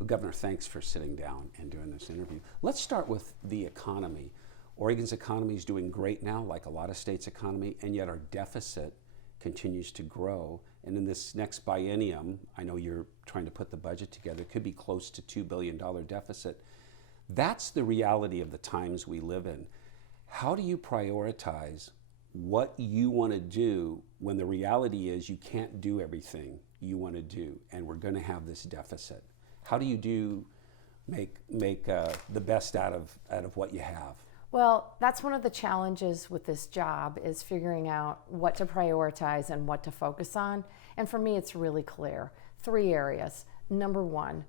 Well, Governor, thanks for sitting down and doing this interview. Let's start with the economy. Oregon's economy is doing great now, like a lot of states' economy, and yet our deficit continues to grow. And in this next biennium, I know you're trying to put the budget together, it could be close to $2 billion deficit. That's the reality of the times we live in. How do you prioritize what you want to do when the reality is you can't do everything you want to do, and we're going to have this deficit? How do you make the best out of what you have? Well, that's one of the challenges with this job, is figuring out what to prioritize and what to focus on. And for me, it's really clear. 3 areas. Number one,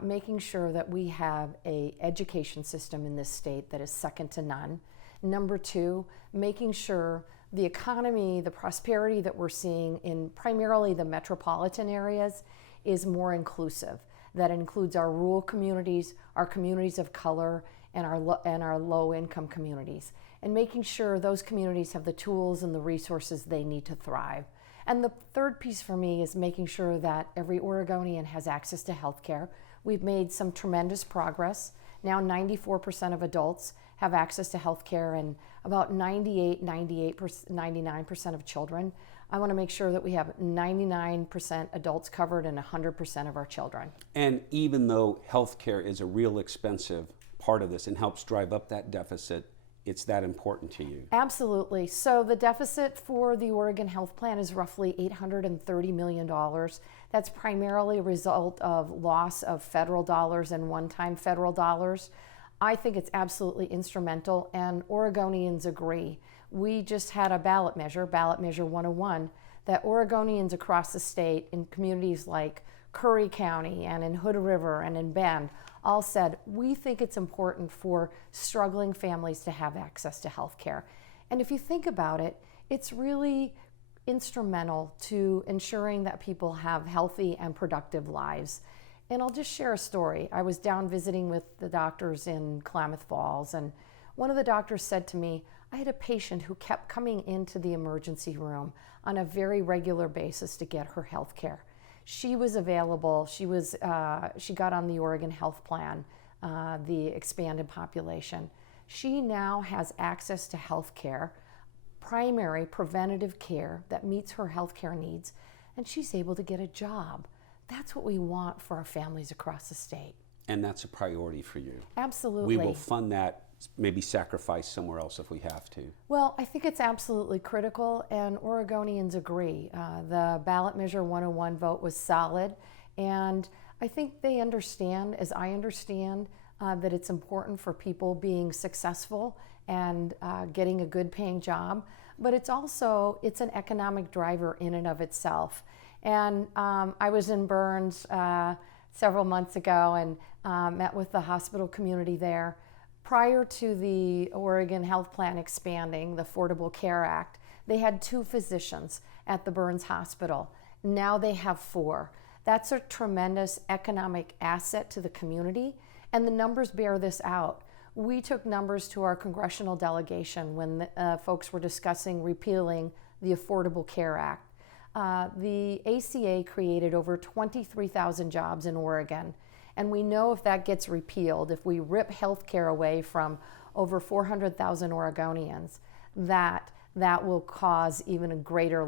making sure that we have an education system in this state that is second to none. Number 2, making sure the economy, the prosperity that we're seeing in primarily the metropolitan areas is more inclusive. That includes our rural communities, our communities of color, and our low-income communities, and making sure those communities have the tools and the resources they need to thrive. And the third piece for me is making sure that every Oregonian has access to health care. We've made some tremendous progress. Now 94% of adults have access to health care, and about 99% of children. I want to make sure that we have 99% adults covered and 100% of our children. And even though health care is a real expensive part of this and helps drive up that deficit, it's that important to you? Absolutely. So the deficit for the Oregon Health Plan is roughly $830 million. That's primarily a result of loss of federal dollars and one-time federal dollars. I think it's absolutely instrumental, and Oregonians agree. We just had a ballot measure 101, that Oregonians across the state in communities like Curry County and in Hood River and in Bend all said, we think it's important for struggling families to have access to health care. And if you think about it, it's really instrumental to ensuring that people have healthy and productive lives. And I'll just share a story. I was down visiting with the doctors in Klamath Falls, and one of the doctors said to me, I had a patient who kept coming into the emergency room on a very regular basis to get her health care. She was available. She got on the Oregon Health Plan, the expanded population. She now has access to health care, primary preventative care that meets her health care needs, and she's able to get a job. That's what we want for our families across the state. And that's a priority for you? Absolutely. We will fund that, maybe sacrifice somewhere else if we have to. Well, I think it's absolutely critical, and Oregonians agree. The ballot measure 101 vote was solid, and I think they understand, as I understand, that it's important for people being successful and getting a good paying job, but it's an economic driver in and of itself. And I was in Burns several months ago and met with the hospital community there. Prior to the Oregon Health Plan expanding, the Affordable Care Act, they had 2 physicians at the Burns Hospital. Now they have 4. That's a tremendous economic asset to the community, and the numbers bear this out. We took numbers to our congressional delegation when the folks were discussing repealing the Affordable Care Act. The ACA created over 23,000 jobs in Oregon. And we know if that gets repealed, if we rip health care away from over 400,000 Oregonians, that will cause even a greater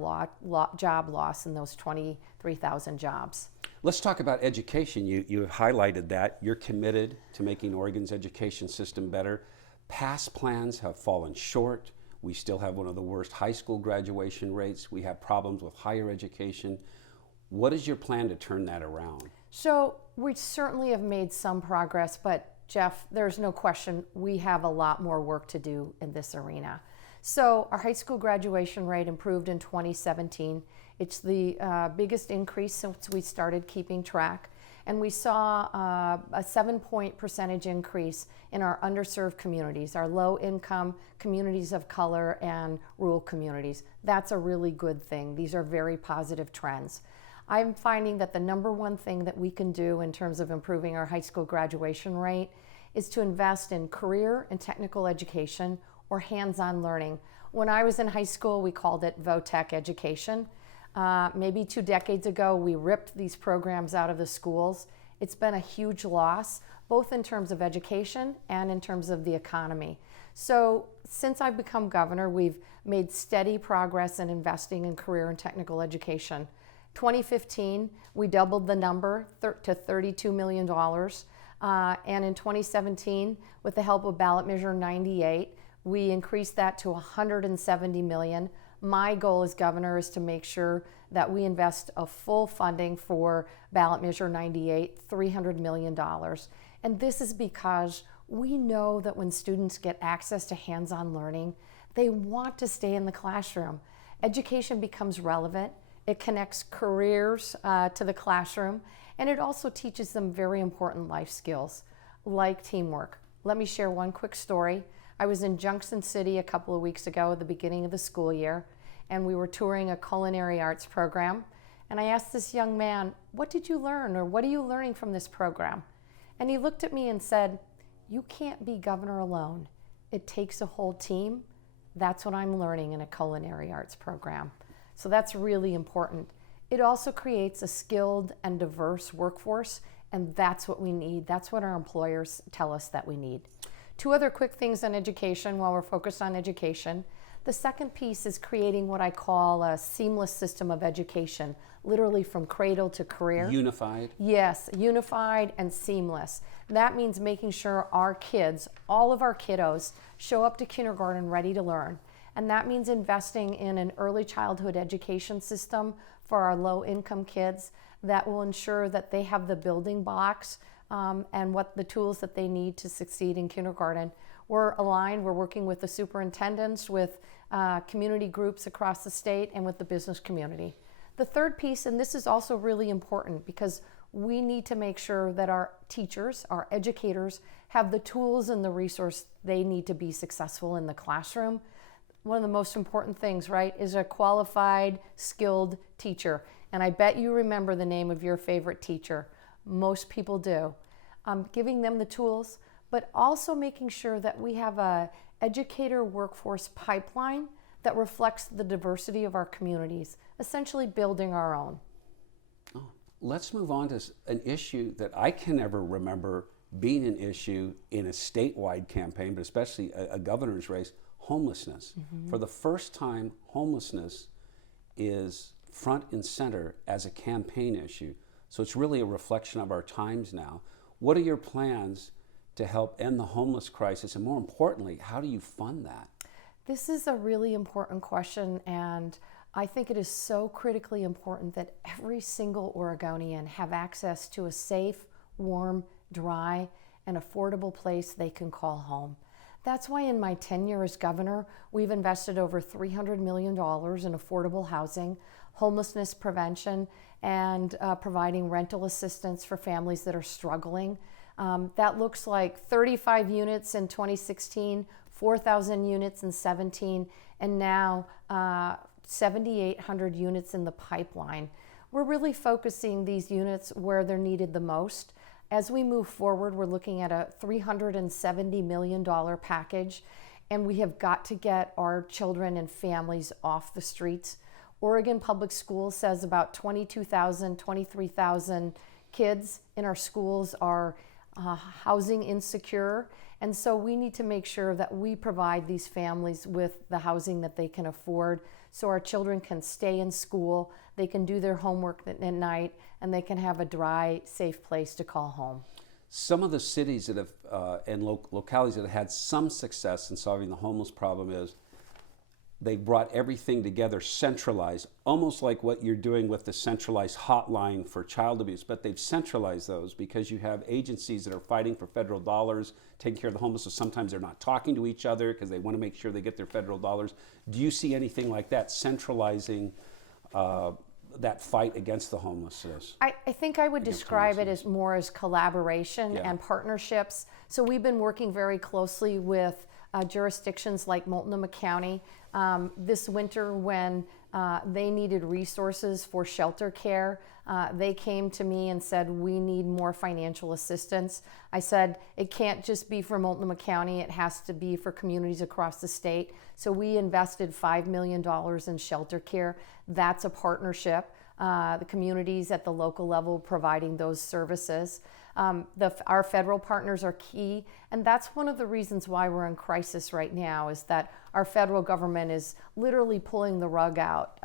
job loss in those 23,000 jobs. Let's talk about education. You have highlighted that. You're committed to making Oregon's education system better. Past plans have fallen short. We still have one of the worst high school graduation rates. We have problems with higher education. What is your plan to turn that around? So we certainly have made some progress, but Jeff, there's no question we have a lot more work to do in this arena. So our high school graduation rate improved in 2017. It's the biggest increase since we started keeping track. And we saw a 7-point percentage increase in our underserved communities, our low-income communities of color and rural communities. That's a really good thing. These are very positive trends. I'm finding that the number one thing that we can do in terms of improving our high school graduation rate is to invest in career and technical education or hands-on learning. When I was in high school, we called it VOTEC education. Maybe 2 decades ago, we ripped these programs out of the schools. It's been a huge loss, both in terms of education and in terms of the economy. So since I've become governor, we've made steady progress in investing in career and technical education. 2015, we doubled the number to $32 million. And in 2017, with the help of ballot measure 98, we increased that to $170 million. My goal as governor is to make sure that we invest a full funding for ballot measure 98, $300 million. And this is because we know that when students get access to hands-on learning, they want to stay in the classroom. Education becomes relevant. It connects careers to the classroom, and it also teaches them very important life skills like teamwork. Let me share one quick story. I was in Junction City a couple of weeks ago at the beginning of the school year, and we were touring a culinary arts program. And I asked this young man, "What did you learn, or what are you learning from this program?" And he looked at me and said, "You can't be governor alone. It takes a whole team. That's what I'm learning in a culinary arts program." So that's really important. It also creates a skilled and diverse workforce, and that's what we need. That's what our employers tell us that we need. Two other quick things on education while we're focused on education. The second piece is creating what I call a seamless system of education, literally from cradle to career. Unified? Yes, unified and seamless. That means making sure our kids, all of our kiddos, show up to kindergarten ready to learn. And that means investing in an early childhood education system for our low-income kids that will ensure that they have the building blocks and what the tools that they need to succeed in kindergarten. We're aligned, we're working with the superintendents, with community groups across the state, and with the business community. The third piece, and this is also really important because we need to make sure that our teachers, our educators, have the tools and the resource they need to be successful in the classroom. One of the most important things, right, is a qualified, skilled teacher. And I bet you remember the name of your favorite teacher. Most people do. Giving them the tools, but also making sure that we have an educator workforce pipeline that reflects the diversity of our communities, essentially building our own. Oh, let's move on to an issue that I can never remember being an issue in a statewide campaign, but especially a governor's race: homelessness. Mm-hmm. For the first time, homelessness is front and center as a campaign issue. So it's really a reflection of our times now. What are your plans to help end the homeless crisis? And more importantly, how do you fund that? This is a really important question, and I think it is so critically important that every single Oregonian have access to a safe, warm, dry, and affordable place they can call home. That's why in my tenure as governor, we've invested over $300 million in affordable housing, homelessness prevention, and providing rental assistance for families that are struggling. That looks like 35 units in 2016, 4,000 units in 17, and now 7,800 units in the pipeline. We're really focusing these units where they're needed the most. As we move forward, we're looking at a $370 million package, and we have got to get our children and families off the streets. Oregon Public Schools says about 22,000, 23,000 kids in our schools are housing insecure, and so we need to make sure that we provide these families with the housing that they can afford so our children can stay in school, they can do their homework at night, and they can have a dry, safe place to call home. Some of the cities that have and localities that have had some success in solving the homeless problem is they brought everything together centralized, almost like what you're doing with the centralized hotline for child abuse, but they've centralized those because you have agencies that are fighting for federal dollars, taking care of the homeless, so sometimes they're not talking to each other because they want to make sure they get their federal dollars. Do you see anything like that, centralizing that fight against the homelessness? I think I would describe it as more as collaboration and partnerships. So we've been working very closely with jurisdictions like Multnomah County. This winter when they needed resources for shelter care, they came to me and said, we need more financial assistance. I said, it can't just be for Multnomah County, it has to be for communities across the state. So we invested $5 million in shelter care. That's a partnership. the communities at the local level providing those services. Our federal partners are key, and that's one of the reasons why we're in crisis right now, is that our federal government is literally pulling the rug out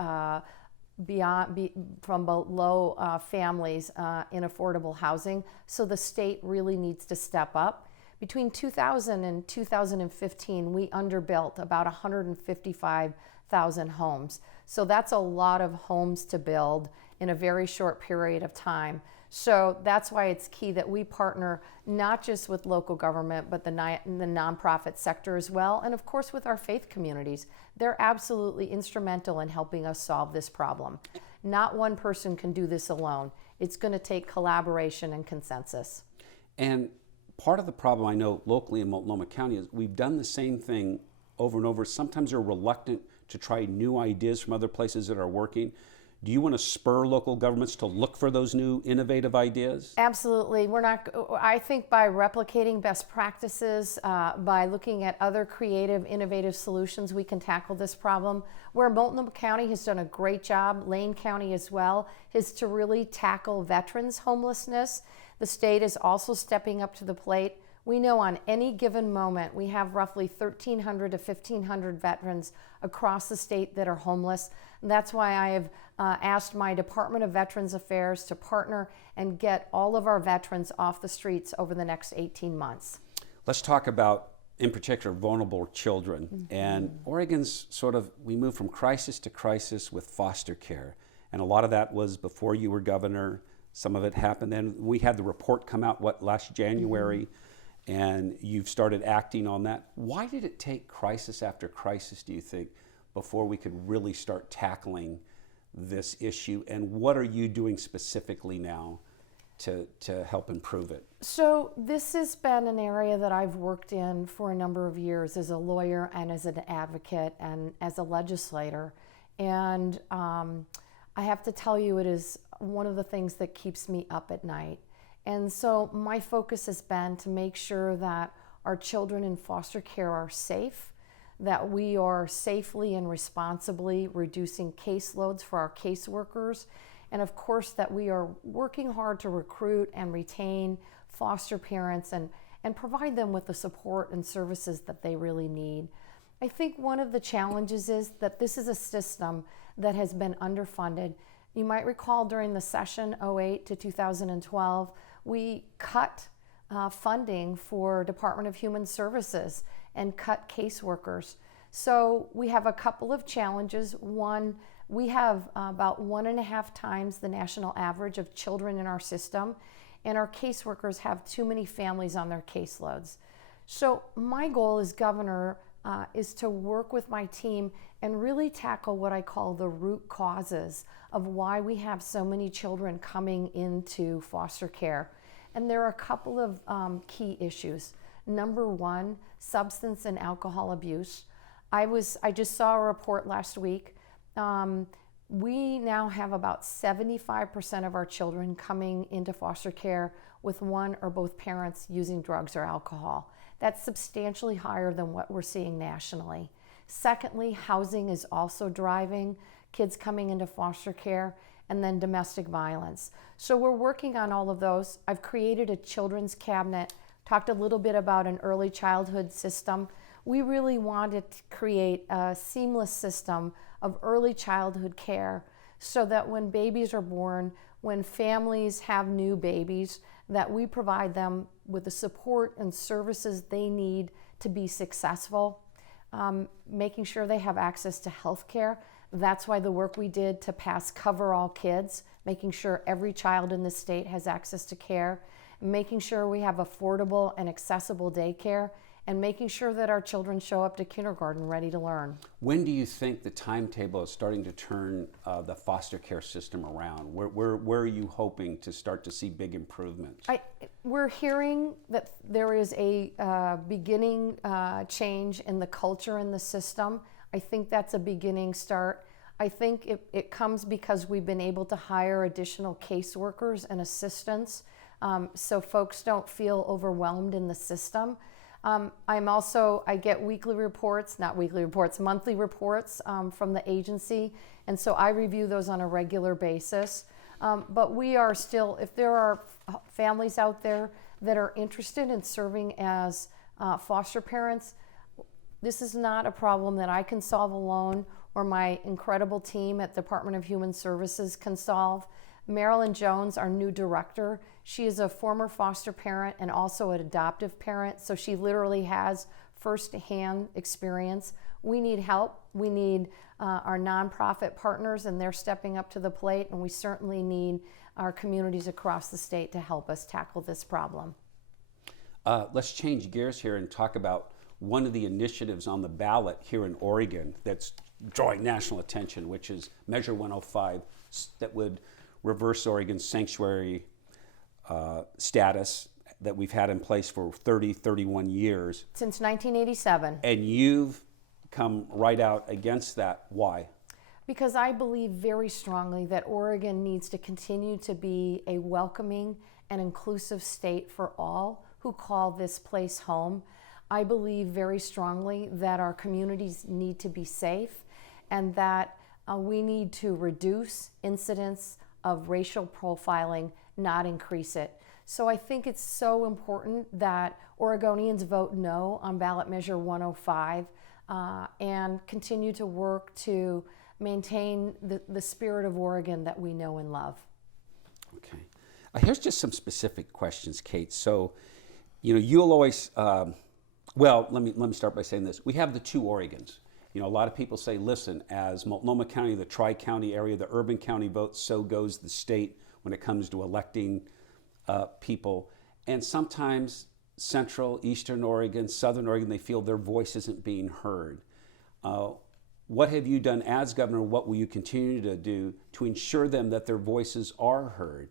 from low families in affordable housing. So the state really needs to step up. Between 2000 and 2015, we underbuilt about 155,000 homes. So that's a lot of homes to build in a very short period of time. So that's why it's key that we partner not just with local government, but the nonprofit sector as well, and of course with our faith communities. They're absolutely instrumental in helping us solve this problem. Not one person can do this alone. It's going to take collaboration and consensus. And part of the problem I know locally in Multnomah County is we've done the same thing over and over. Sometimes they're reluctant to try new ideas from other places that are working. Do you want to spur local governments to look for those new innovative ideas? Absolutely. I think by replicating best practices, by looking at other creative, innovative solutions, we can tackle this problem. Where Multnomah County has done a great job, Lane County as well, is to really tackle veterans' homelessness. The state is also stepping up to the plate. We know on any given moment we have roughly 1,300 to 1,500 veterans across the state that are homeless. And that's why I have asked my Department of Veterans Affairs to partner and get all of our veterans off the streets over the next 18 months. Let's talk about, in particular, vulnerable children. Mm-hmm. And Oregon's we moved from crisis to crisis with foster care. And a lot of that was before you were governor. Some of it happened then. We had the report come out, last January? Mm-hmm. And you've started acting on that. Why did it take crisis after crisis, do you think, before we could really start tackling this issue? And what are you doing specifically now to help improve it? So this has been an area that I've worked in for a number of years as a lawyer and as an advocate and as a legislator. And I have to tell you, it is one of the things that keeps me up at night. And so my focus has been to make sure that our children in foster care are safe, that we are safely and responsibly reducing caseloads for our caseworkers, and of course that we are working hard to recruit and retain foster parents and provide them with the support and services that they really need. I think one of the challenges is that this is a system that has been underfunded. You might recall during the session 08 to 2012, we cut funding for Department of Human Services and cut caseworkers. So we have a couple of challenges. One, we have about 1.5 times the national average of children in our system, and our caseworkers have too many families on their caseloads. So my goal as governor is to work with my team and really tackle what I call the root causes of why we have so many children coming into foster care. And there are a couple of key issues. Number one, substance and alcohol abuse. I just saw a report last week. We now have about 75% of our children coming into foster care with one or both parents using drugs or alcohol. That's substantially higher than what we're seeing nationally. Secondly, housing is also driving kids coming into foster care, and then domestic violence. So we're working on all of those. I've created a children's cabinet, talked a little bit about an early childhood system. We really wanted to create a seamless system of early childhood care so that when babies are born, when families have new babies, that we provide them with the support and services they need to be successful, making sure they have access to health care. That's why the work we did to pass Cover All Kids, making sure every child in the state has access to care, making sure we have affordable and accessible daycare, and making sure that our children show up to kindergarten ready to learn. When do you think the timetable is starting to turn the foster care system around? Where are you hoping to start to see big improvements? We're hearing that there is a beginning change in the culture in the system. I think that's a beginning start. I think it comes because we've been able to hire additional caseworkers and assistants so folks don't feel overwhelmed in the system. I get weekly reports, not weekly reports, monthly reports from the agency, and so I review those on a regular basis. But we are still, if there are families out there that are interested in serving as foster parents, this is not a problem that I can solve alone or my incredible team at Department of Human Services can solve. Marilyn Jones, our new director, she is a former foster parent and also an adoptive parent, so she literally has firsthand experience. We need help. We need our nonprofit partners, and they're stepping up to the plate, and we certainly need our communities across the state to help us tackle this problem. Let's change gears here and talk about one of the initiatives on the ballot here in Oregon that's drawing national attention, which is Measure 105, that would reverse Oregon's sanctuary status that we've had in place for 31 years. Since 1987. And you've come right out against that. Why? Because I believe very strongly that Oregon needs to continue to be a welcoming and inclusive state for all who call this place home. I believe very strongly that our communities need to be safe and that we need to reduce incidents of racial profiling, not increase it. So I think it's so important that Oregonians vote no on ballot measure 105 and continue to work to maintain the spirit of Oregon that we know and love. Okay. Here's just some specific questions, Kate. So, you'll always, well, let me start by saying this. We have the two Oregons. A lot of people say, listen, as Multnomah County, the Tri-County area, the urban county votes, so goes the state when it comes to electing people. And sometimes Central, Eastern Oregon, Southern Oregon, they feel their voice isn't being heard. What have you done as governor? What will you continue to do to ensure them that their voices are heard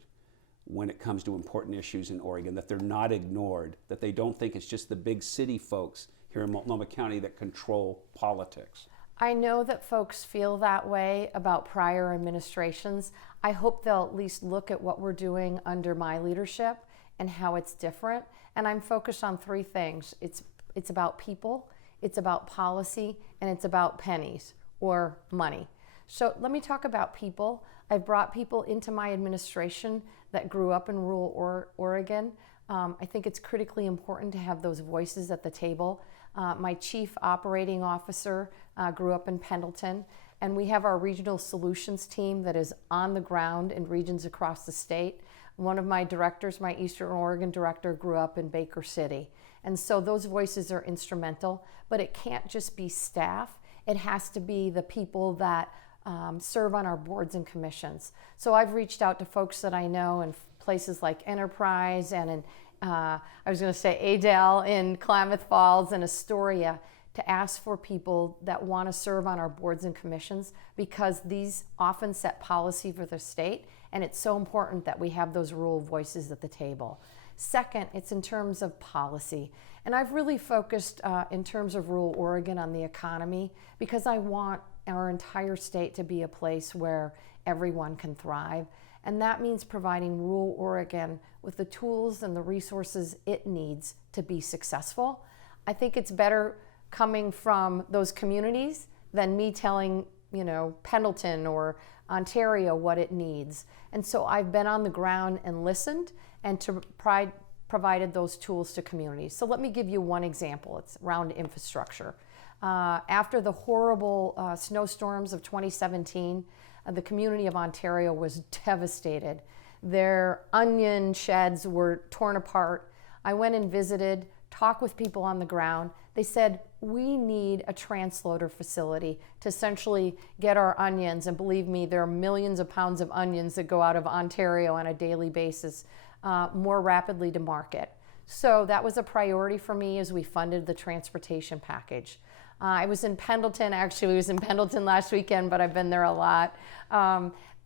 when it comes to important issues in Oregon, that they're not ignored, that they don't think it's just the big city folks here in Multnomah County that control politics? I know that folks feel that way about prior administrations. I hope they'll at least look at what we're doing under my leadership and how it's different. And I'm focused on three things. It's about people, it's about policy, and it's about pennies or money. So let me talk about people. I've brought people into my administration that grew up in rural Oregon. I think it's critically important to have those voices at the table. My chief operating officer grew up in Pendleton, and we have our regional solutions team that is on the ground in regions across the state. One of my directors, my Eastern Oregon director, grew up in Baker City. And so those voices are instrumental, but it can't just be staff. It has to be the people that serve on our boards and commissions. So I've reached out to folks that I know in places like Enterprise and in Adel in Klamath Falls and Astoria to ask for people that want to serve on our boards and commissions, because these often set policy for the state, and it's so important that we have those rural voices at the table. Second, it's in terms of policy. And I've really focused in terms of rural Oregon on the economy, because I want our entire state to be a place where everyone can thrive. And that means providing rural Oregon with the tools and the resources it needs to be successful. I think it's better coming from those communities than me telling, Pendleton or Ontario what it needs. And so I've been on the ground and listened and provided those tools to communities. So let me give you one example. It's around infrastructure. After the horrible snowstorms of 2017, the community of Ontario was devastated. Their onion sheds were torn apart. I went and visited, talked with people on the ground. They said, we need a transloader facility to essentially get our onions, and believe me, there are millions of pounds of onions that go out of Ontario on a daily basis, more rapidly to market. So that was a priority for me as we funded the transportation package. I was in Pendleton, actually I was in Pendleton last weekend, but I've been there a lot.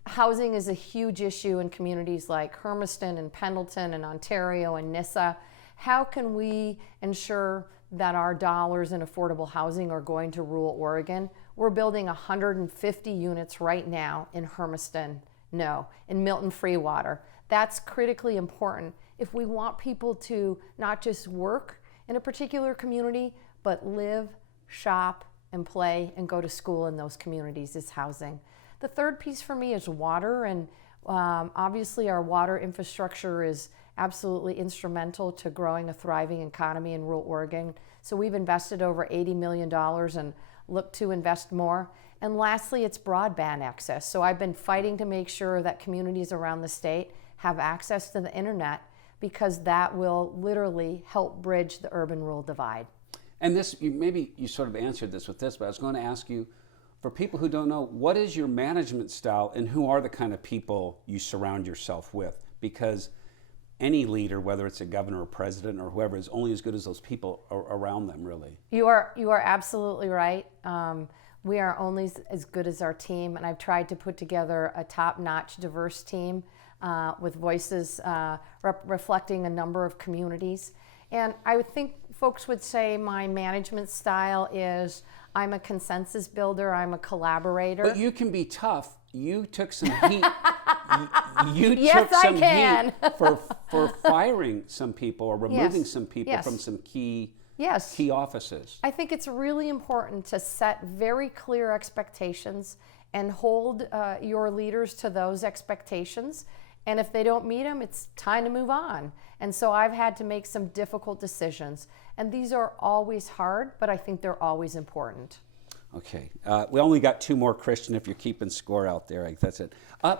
Housing is a huge issue in communities like Hermiston and Pendleton and Ontario and Nissa. How can we ensure that our dollars in affordable housing are going to rural Oregon? We're building 150 units right now in Hermiston, in Milton Freewater. That's critically important if we want people to not just work in a particular community, but live, shop, and play and go to school in those communities is housing. The third piece for me is water, and obviously our water infrastructure is absolutely instrumental to growing a thriving economy in rural Oregon. So we've invested over $80 million and look to invest more. And lastly, it's broadband access. So I've been fighting to make sure that communities around the state have access to the internet, because that will literally help bridge the urban-rural divide. And this, maybe you sort of answered this with this, but I was going to ask you, for people who don't know, what is your management style and who are the kind of people you surround yourself with? Because any leader, whether it's a governor or president or whoever, is only as good as those people around them, really. You are absolutely right. We are only as good as our team, and I've tried to put together a top-notch diverse team with voices reflecting a number of communities. And I would think folks would say my management style is I'm a consensus builder, I'm a collaborator. But you can be tough. You took some heat. You Yes, took some I can. heat for firing some people or removing Yes. some people Yes. from some key Yes. offices. I think it's really important to set very clear expectations and hold your leaders to those expectations. And if they don't meet them, it's time to move on. And so I've had to make some difficult decisions. And these are always hard, but I think they're always important. Okay, we only got two more, Christian, if you're keeping score out there. That's it.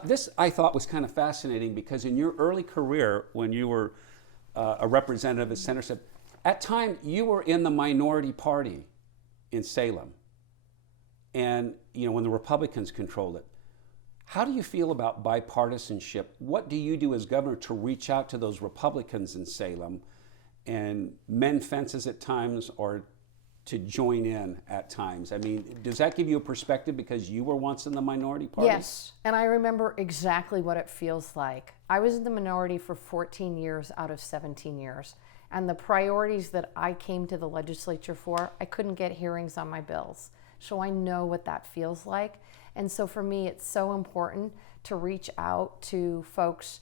This I thought was kind of fascinating, because in your early career, when you were a representative at Senator, at time you were in the minority party in Salem, and when the Republicans controlled it. How do you feel about bipartisanship? What do you do as governor to reach out to those Republicans in Salem and mend fences at times, or to join in at times? I mean, does that give you a perspective because you were once in the minority party? Yes, and I remember exactly what it feels like. I was in the minority for 14 years out of 17 years. And the priorities that I came to the legislature for, I couldn't get hearings on my bills. So I know what that feels like. And so for me, it's so important to reach out to folks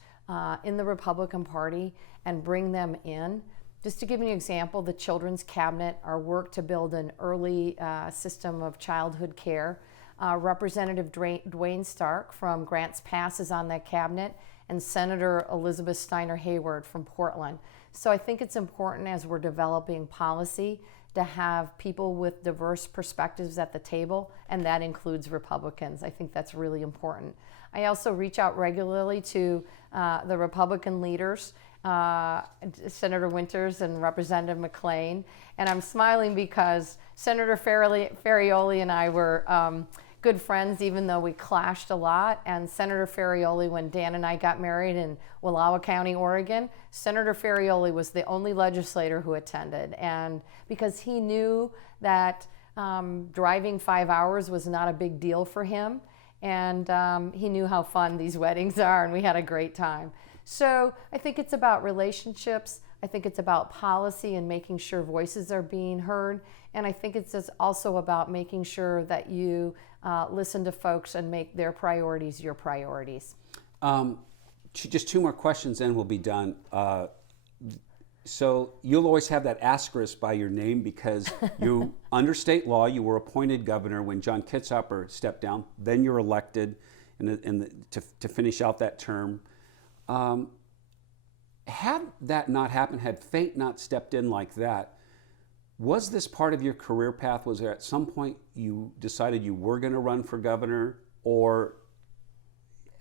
in the Republican Party and bring them in. Just to give you an example, the Children's Cabinet, our work to build an early system of childhood care. Representative Dwayne Stark from Grants Pass is on that cabinet, and Senator Elizabeth Steiner Hayward from Portland. So I think it's important, as we're developing policy, to have people with diverse perspectives at the table, and that includes Republicans. I think that's really important. I also reach out regularly to the Republican leaders, Senator Winters and Representative McClain, and I'm smiling because Senator Ferrioli and I were good friends, even though we clashed a lot. And Senator Ferrioli, when Dan and I got married in Wallowa County, Oregon, Senator Ferrioli was the only legislator who attended. And because he knew that driving 5 hours was not a big deal for him, and he knew how fun these weddings are, and we had a great time. So I think it's about relationships. I think it's about policy and making sure voices are being heard. And I think it's just also about making sure that you listen to folks and make their priorities your priorities. Just two more questions and we'll be done. So you'll always have that asterisk by your name because you, under state law, you were appointed governor when John Kitzhaber stepped down. Then you're elected to finish out that term. Had that not happened, had fate not stepped in like that, was this part of your career path? Was there at some point you decided you were going to run for governor, or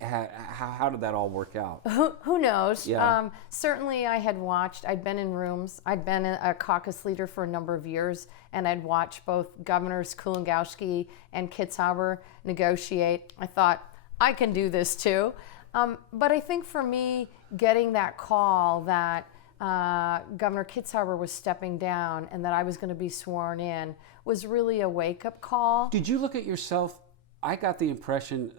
how did that all work out? Who knows? Yeah. Certainly I had watched, I'd been in rooms, I'd been a caucus leader for a number of years, and I'd watched both Governors Kulongoski and Kitzhaber negotiate. I thought, I can do this too. But I think for me, getting that call that Governor Kitzhaber was stepping down and that I was going to be sworn in was really a wake-up call. Did you look at yourself? I got the impression,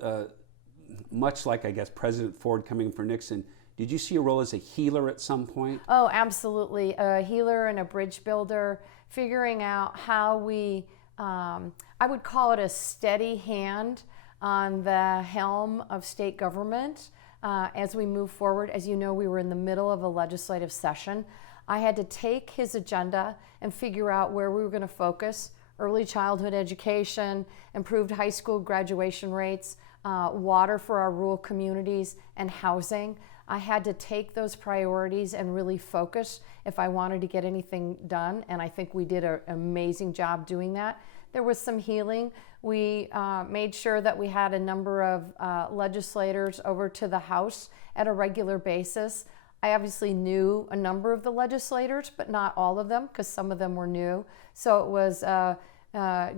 much like I guess President Ford coming for Nixon, did you see a role as a healer at some point? Oh, absolutely. A healer and a bridge builder, figuring out how we, I would call it a steady hand on the helm of state government as we move forward. As you know, we were in the middle of a legislative session. I had to take his agenda and figure out where we were going to focus: early childhood education, improved high school graduation rates, water for our rural communities, and housing. I had to take those priorities and really focus if I wanted to get anything done, and I think we did an amazing job doing that. There was some healing. We made sure that we had a number of legislators over to the House at a regular basis. I obviously knew a number of the legislators, but not all of them, because some of them were new. So it was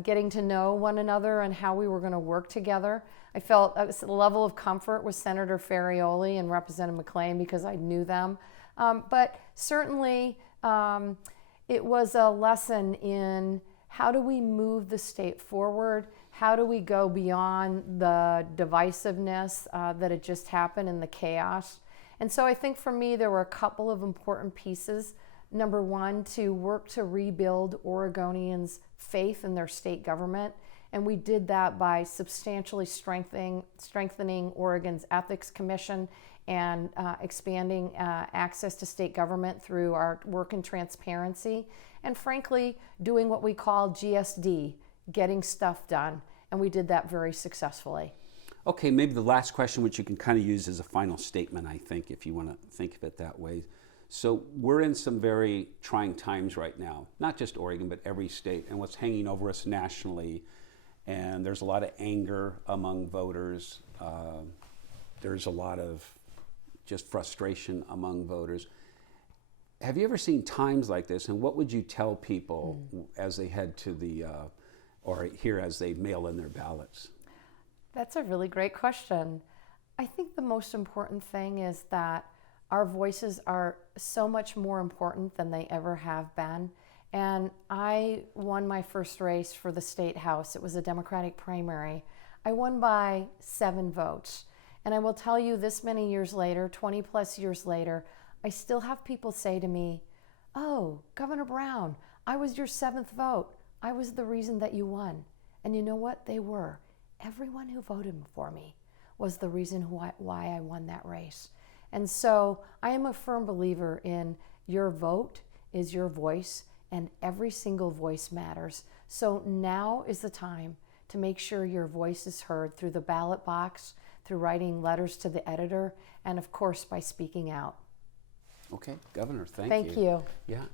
getting to know one another and how we were going to work together. I felt a level of comfort with Senator Ferrioli and Representative McClain because I knew them. But certainly it was a lesson in how do we move the state forward? How do we go beyond the divisiveness that had just happened and the chaos? And so I think for me, there were a couple of important pieces. Number one, to work to rebuild Oregonians' faith in their state government. And we did that by substantially strengthening Oregon's Ethics Commission and expanding access to state government through our work in transparency. And frankly, doing what we call GSD, getting stuff done. And we did that very successfully. Okay, maybe the last question, which you can kind of use as a final statement, I think, if you want to think of it that way. So we're in some very trying times right now, not just Oregon, but every state, and what's hanging over us nationally. And there's a lot of anger among voters. There's a lot of just frustration among voters. Have you ever seen times like this, and what would you tell people as they head to the, or here as they mail in their ballots? That's a really great question. I think the most important thing is that our voices are so much more important than they ever have been. And I won my first race for the state house. It was a Democratic primary. I won by 7 votes. And I will tell you, this many years later, 20 plus years later, I still have people say to me, "Oh, Governor Brown, I was your 7th vote. I was the reason that you won." And you know what? They were. Everyone who voted for me was the reason why I won that race. And so I am a firm believer in your vote is your voice, and every single voice matters. So now is the time to make sure your voice is heard through the ballot box, through writing letters to the editor, and of course by speaking out. Okay, Governor, thank you. Thank you. Yeah.